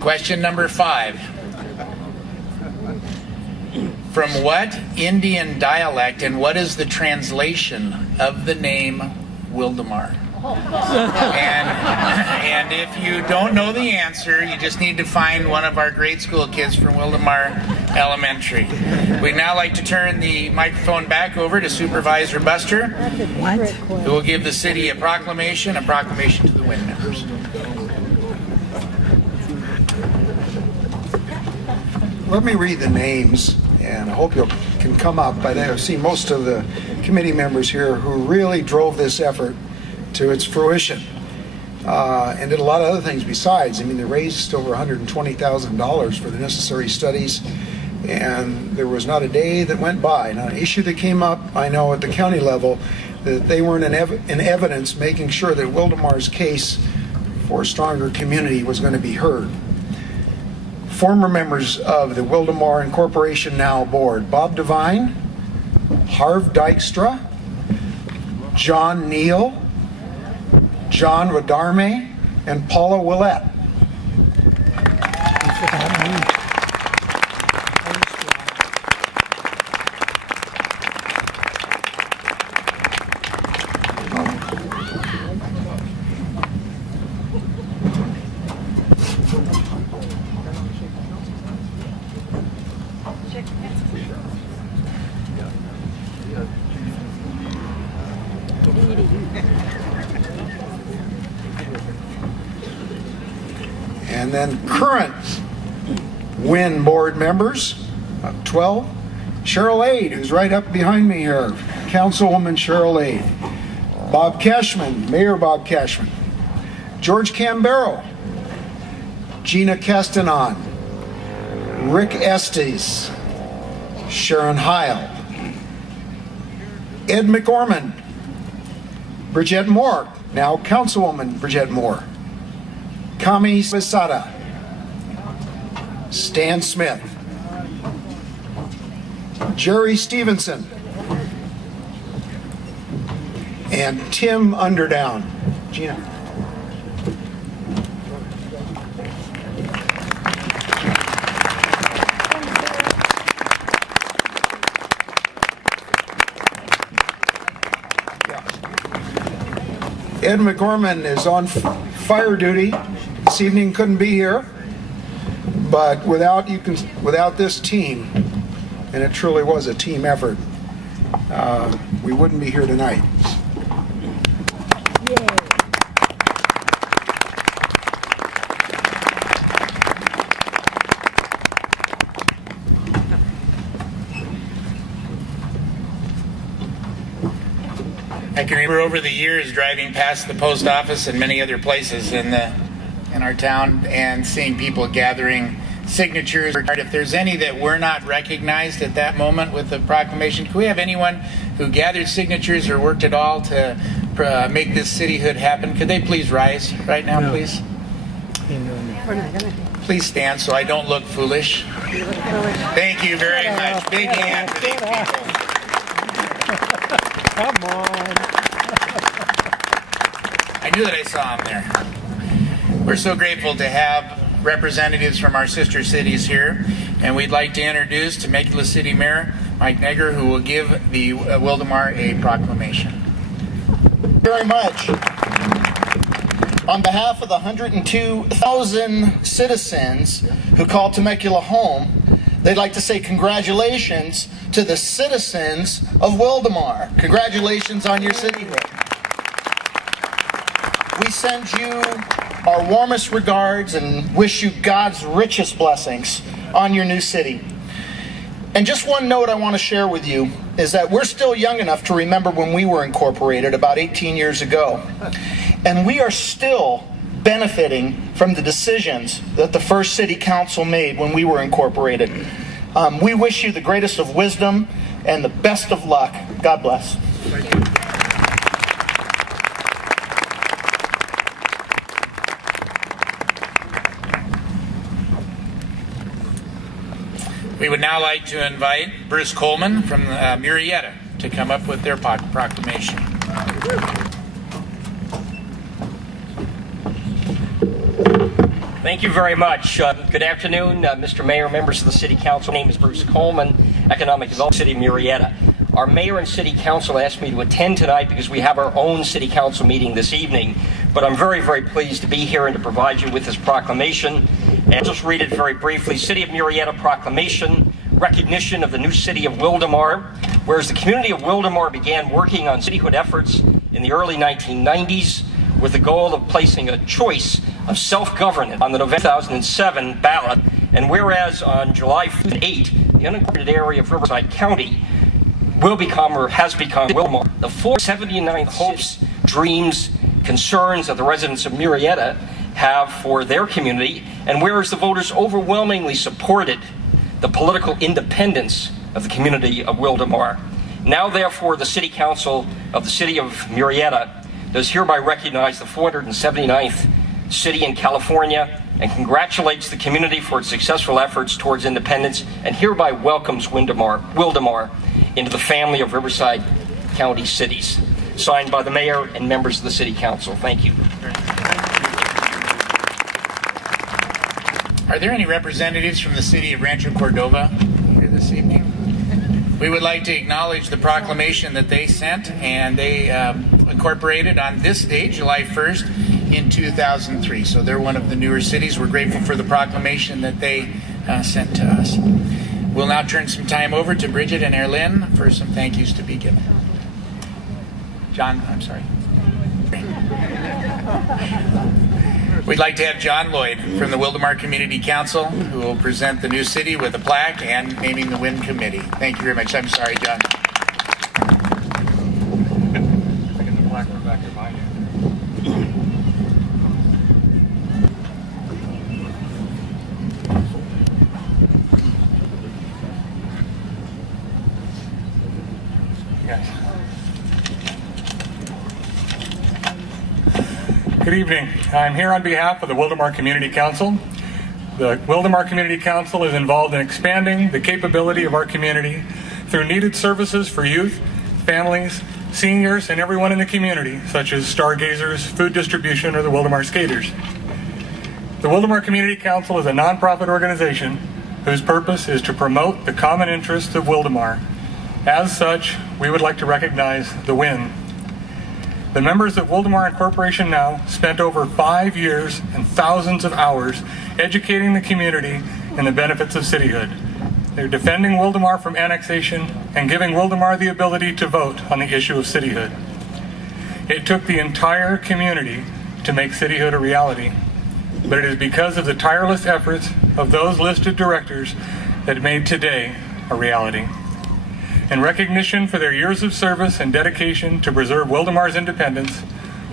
Question number 5. From what Indian dialect and what is the translation of the name Wildomar? And if you don't know the answer, you just need to find one of our grade school kids from Wildomar Elementary. We'd now like to turn the microphone back over to Supervisor Buster, who will give the city a proclamation to the WIN members. Let me read the names, and I hope you can come up. I've seen most of the committee members here who really drove this effort to its fruition, and did a lot of other things besides. I mean, they raised over $120,000 for the necessary studies, and there was not a day that went by, not an issue that came up, I know, at the county level, that they weren't in evidence making sure that Wildomar's case for a stronger community was going to be heard. Former members of the Wildomar Incorporation Now Board: Bob Devine, Harv Dykstra, John Neal, John Radarme, and Paula Willette. And then current WIN board members, 12, Cheryl Ade, who's right up behind me here, Councilwoman Cheryl Ade, Bob Cashman, Mayor Bob Cashman, George Cambero, Gina Castanon, Rick Estes, Sharon Heil, Ed McGorman, Bridget Moore, now Councilwoman Bridget Moore, Kami Visada, Stan Smith, Jerry Stevenson, and Tim Underdown. Gina. Ed McGorman is on fire duty this evening, couldn't be here, but without this team, and it truly was a team effort, we wouldn't be here tonight. I can remember over the years driving past the post office and many other places in our town and seeing people gathering signatures. If there's any that were not recognized at that moment with the proclamation, can we have anyone who gathered signatures or worked at all to make this cityhood happen? Could they please rise right now, please? Please stand so I don't look foolish. Thank you very much. Big hand for these people. Come on. I knew that I saw him there. We're so grateful to have representatives from our sister cities here, and we'd like to introduce Temecula City Mayor Mike Negger, who will give the Wildomar a proclamation. Very much. On behalf of the 102,000 citizens who call Temecula home, they'd like to say congratulations to the citizens of Wildomar. Congratulations on your cityhood. We send you our warmest regards and wish you God's richest blessings on your new city. And just one note I want to share with you is that we're still young enough to remember when we were incorporated about 18 years ago. And we are still benefiting from the decisions that the first city council made when we were incorporated. We wish you the greatest of wisdom and the best of luck. God bless. Thank you. We would now like to invite Bruce Coleman from Murrieta to come up with their proclamation. Thank you very much. Good afternoon, Mr. Mayor, members of the City Council. My name is Bruce Coleman, Economic Development City of Murrieta. Our Mayor and City Council asked me to attend tonight because we have our own City Council meeting this evening. But I'm very, very pleased to be here and to provide you with this proclamation. And I'll just read it very briefly. City of Murrieta Proclamation, recognition of the new city of Wildomar. Whereas the community of Wildomar began working on cityhood efforts in the early 1990s with the goal of placing a choice of self-governance on the November 2007 ballot, and whereas on July 8, the unincorporated area of Riverside County will become, or has become, Wildomar, the 479th hopes, dreams, concerns that the residents of Murrieta have for their community, and whereas the voters overwhelmingly supported the political independence of the community of Wildomar. Now, therefore, the City Council of the City of Murrieta does hereby recognize the 479th city in California and congratulates the community for its successful efforts towards independence, and hereby welcomes Wildomar into the family of Riverside County cities. Signed by the Mayor and members of the City Council. Thank you. Are there any representatives from the city of Rancho Cordova here this evening? We would like to acknowledge the proclamation that they sent, and they incorporated on this day, July 1st, in 2003. So they're one of the newer cities. We're grateful for the proclamation that they sent to us. We'll now turn some time over to Bridget and Erlyn for some thank yous to be given. John, I'm sorry. We'd like to have John Lloyd from the Wildomar Community Council, who will present the new city with a plaque and naming the WIN committee. Thank you very much. I'm sorry, John. Good evening. I'm here on behalf of the Wildomar Community Council. The Wildomar Community Council is involved in expanding the capability of our community through needed services for youth, families, seniors, and everyone in the community, such as stargazers, food distribution, or the Wildomar Skaters. The Wildomar Community Council is a nonprofit organization whose purpose is to promote the common interests of Wildomar. As such, we would like to recognize the WIN. The members of Wildomar Incorporation now spent over 5 years and thousands of hours educating the community in the benefits of cityhood. They're defending Wildomar from annexation and giving Wildomar the ability to vote on the issue of cityhood. It took the entire community to make cityhood a reality, but it is because of the tireless efforts of those listed directors that made today a reality. In recognition for their years of service and dedication to preserve Wildomar's independence,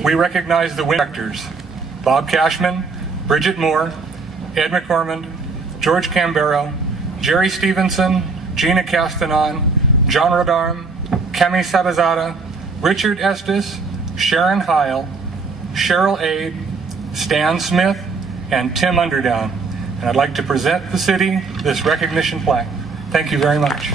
we recognize the WIN directors: Bob Cashman, Bridget Moore, Ed McCormick, George Cambero, Jerry Stevenson, Gina Castanon, John Rodarm, Kemi Sabazada, Richard Estes, Sharon Heil, Cheryl Aid, Stan Smith, and Tim Underdown. And I'd like to present the city this recognition plaque. Thank you very much.